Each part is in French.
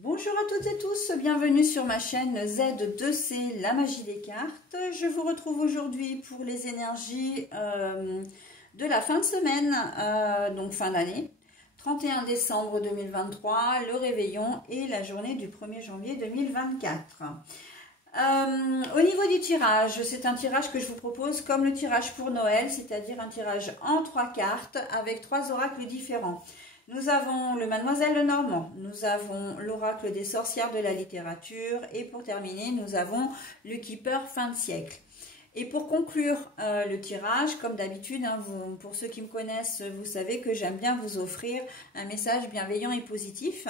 Bonjour à toutes et tous, bienvenue sur ma chaîne Z2C, la magie des cartes. Je vous retrouve aujourd'hui pour les énergies de la fin de semaine, donc fin d'année, 31 décembre 2023, le réveillon et la journée du 1er janvier 2024. Au niveau du tirage, c'est un tirage que je vous propose comme le tirage pour Noël, c'est-à-dire un tirage en 3 cartes avec 3 oracles différents. Nous avons le Mademoiselle Lenormand, nous avons l'oracle des sorcières de la littérature et pour terminer, nous avons le Keeper fin de siècle. Et pour conclure le tirage, comme d'habitude, hein, pour ceux qui me connaissent, vous savez que j'aime bien vous offrir un message bienveillant et positif.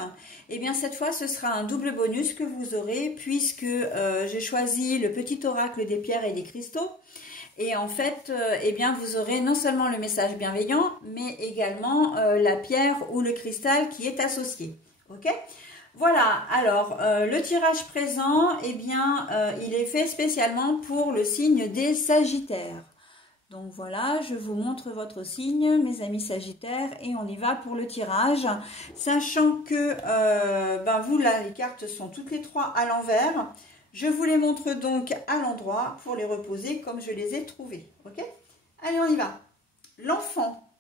Et bien cette fois, ce sera un double bonus que vous aurez puisque j'ai choisi le petit oracle des pierres et des cristaux. Et en fait, eh bien, vous aurez non seulement le message bienveillant, mais également la pierre ou le cristal qui est associé. Ok ? Voilà, alors le tirage présent, eh bien, il est fait spécialement pour le signe des Sagittaires. Donc voilà, je vous montre votre signe, mes amis Sagittaires, et on y va pour le tirage. Sachant que vous, là, les cartes sont toutes les trois à l'envers. Je vous les montre donc à l'endroit pour les reposer comme je les ai trouvées. Ok? Allez, on y va. L'enfant.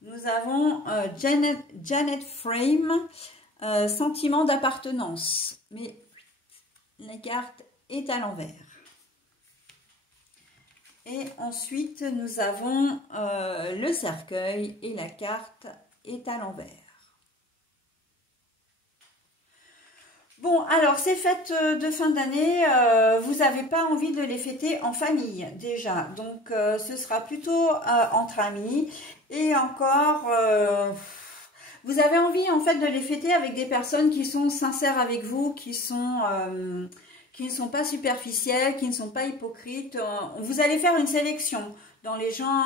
Nous avons Janet Frame, sentiment d'appartenance. Mais la carte est à l'envers. Et ensuite, nous avons le cercueil et la carte est à l'envers. Bon, alors ces fêtes de fin d'année, vous n'avez pas envie de les fêter en famille déjà, donc ce sera plutôt entre amis et encore, vous avez envie en fait de les fêter avec des personnes qui sont sincères avec vous, qui ne sont pas superficielles, qui ne sont pas hypocrites. Vous allez faire une sélection dans les gens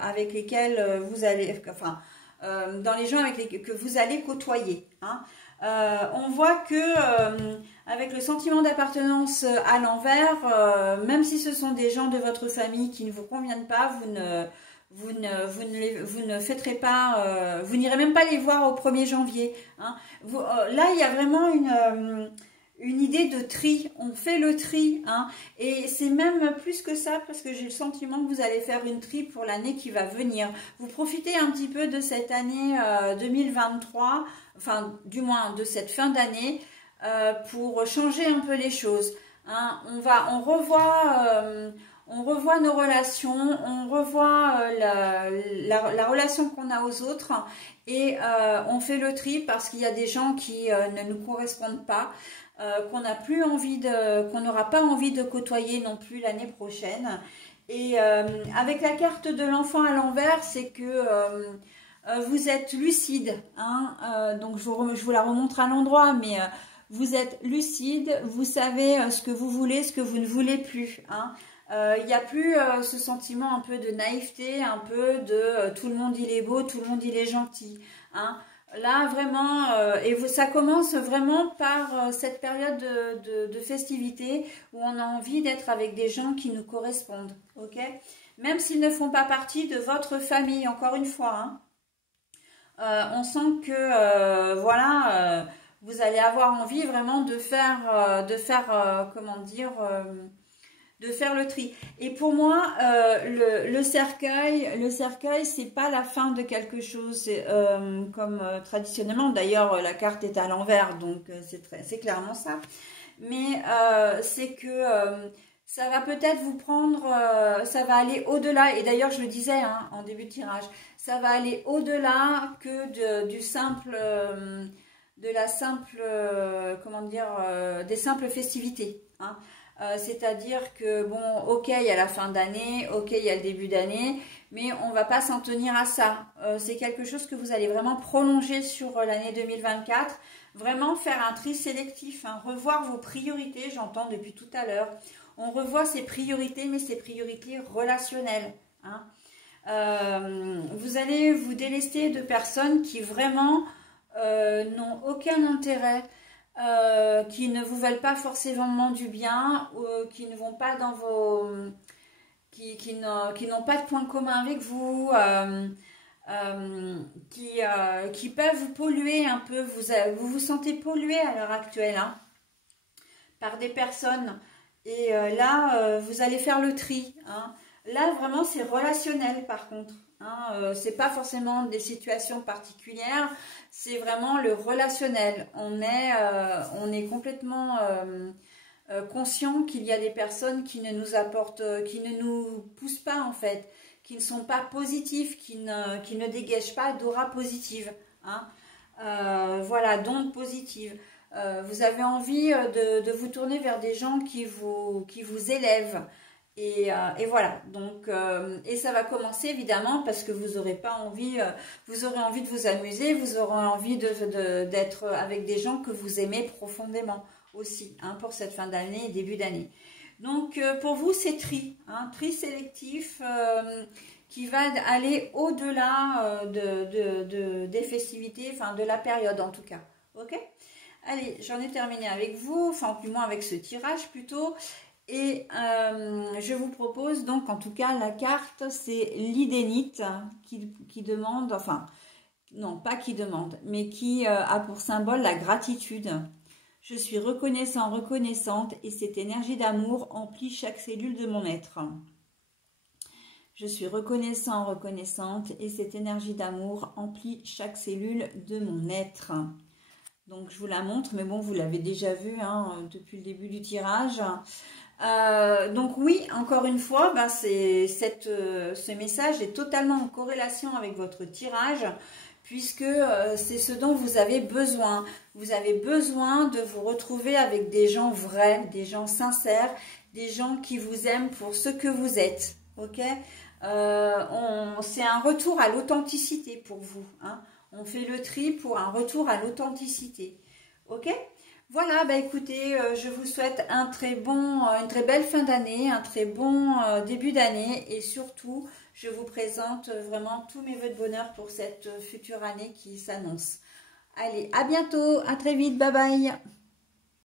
avec lesquels vous allez, enfin, dans les gens que vous allez côtoyer, hein. On voit que avec le sentiment d'appartenance à l'envers, même si ce sont des gens de votre famille qui ne vous conviennent pas, vous ne fêterez pas, vous n'irez même pas les voir au 1er janvier. Hein. Là, il y a vraiment une idée de tri, on fait le tri, hein, et c'est même plus que ça parce que j'ai le sentiment que vous allez faire une tri pour l'année qui va venir. Vous profitez un petit peu de cette année 2023, enfin du moins de cette fin d'année pour changer un peu les choses. Hein. On revoit nos relations, on revoit la relation qu'on a aux autres et on fait le tri parce qu'il y a des gens qui ne nous correspondent pas. Qu'on n'aura pas envie de côtoyer non plus l'année prochaine. Et avec la carte de l'enfant à l'envers, c'est que vous êtes lucide. Hein, donc je vous la remontre à l'endroit, mais vous êtes lucide, vous savez ce que vous voulez, ce que vous ne voulez plus. Hein. Il n'y a plus ce sentiment un peu de naïveté, un peu de tout le monde il est beau, tout le monde il est gentil. Hein. Là, vraiment, ça commence vraiment par cette période de festivité où on a envie d'être avec des gens qui nous correspondent, ok? Même s'ils ne font pas partie de votre famille, encore une fois. Hein. On sent que, voilà, vous allez avoir envie vraiment de faire comment dire... de faire le tri. Et pour moi, le cercueil, c'est pas la fin de quelque chose. Comme traditionnellement, d'ailleurs, la carte est à l'envers, donc c'est clairement ça. Mais c'est que ça va peut-être vous prendre, ça va aller au-delà. Et d'ailleurs, je le disais hein, en début de tirage, ça va aller au-delà que du simple, comment dire, des simples festivités. Hein. C'est-à-dire que, bon, ok, il y a la fin d'année, ok, il y a le début d'année, mais on ne va pas s'en tenir à ça. C'est quelque chose que vous allez vraiment prolonger sur l'année 2024, vraiment faire un tri sélectif, hein, revoir vos priorités, j'entends depuis tout à l'heure. On revoit ses priorités, mais ses priorités relationnelles. Hein. Vous allez vous délester de personnes qui vraiment n'ont aucun intérêt, qui ne vous veulent pas forcément du bien, ou qui ne vont pas dans vos... qui n'ont pas de point commun avec vous, qui peuvent polluer un peu. Vous vous sentez pollué à l'heure actuelle, hein, par des personnes. Et là, vous allez faire le tri, hein. Là, vraiment, c'est relationnel par contre, hein. C'est pas forcément des situations particulières, c'est vraiment le relationnel. On est complètement conscient qu'il y a des personnes qui ne nous apportent, qui ne nous poussent pas en fait, qui ne sont pas positifs, qui ne dégagent pas d'aura positive, hein. Voilà, d'ondes positives. Vous avez envie de vous tourner vers des gens qui vous élèvent. Et voilà, donc, et ça va commencer évidemment parce que vous aurez pas envie, vous aurez envie de vous amuser, vous aurez envie d'être avec des gens que vous aimez profondément aussi, hein, pour cette fin d'année et début d'année. Donc pour vous c'est tri, hein, tri sélectif qui va aller au-delà des festivités, enfin de la période en tout cas, ok? Allez, j'en ai terminé avec vous, enfin du moins avec ce tirage plutôt. Et je vous propose donc, en tout cas, la carte, c'est l'Idénite qui demande, enfin, non, pas qui demande, mais qui a pour symbole la gratitude. Je suis reconnaissant, reconnaissante, et cette énergie d'amour emplit chaque cellule de mon être. Je suis reconnaissant, reconnaissante, et cette énergie d'amour emplit chaque cellule de mon être. Donc, je vous la montre, mais bon, vous l'avez déjà vu, hein, depuis le début du tirage. Donc oui, encore une fois, ben ce message est totalement en corrélation avec votre tirage, puisque c'est ce dont vous avez besoin. Vous avez besoin de vous retrouver avec des gens vrais, des gens sincères, des gens qui vous aiment pour ce que vous êtes. Ok, c'est un retour à l'authenticité pour vous, hein. On fait le tri pour un retour à l'authenticité. Ok. Voilà, bah écoutez, je vous souhaite une très belle fin d'année, un très bon début d'année et surtout, je vous présente vraiment tous mes vœux de bonheur pour cette future année qui s'annonce. Allez, à bientôt, à très vite, bye bye.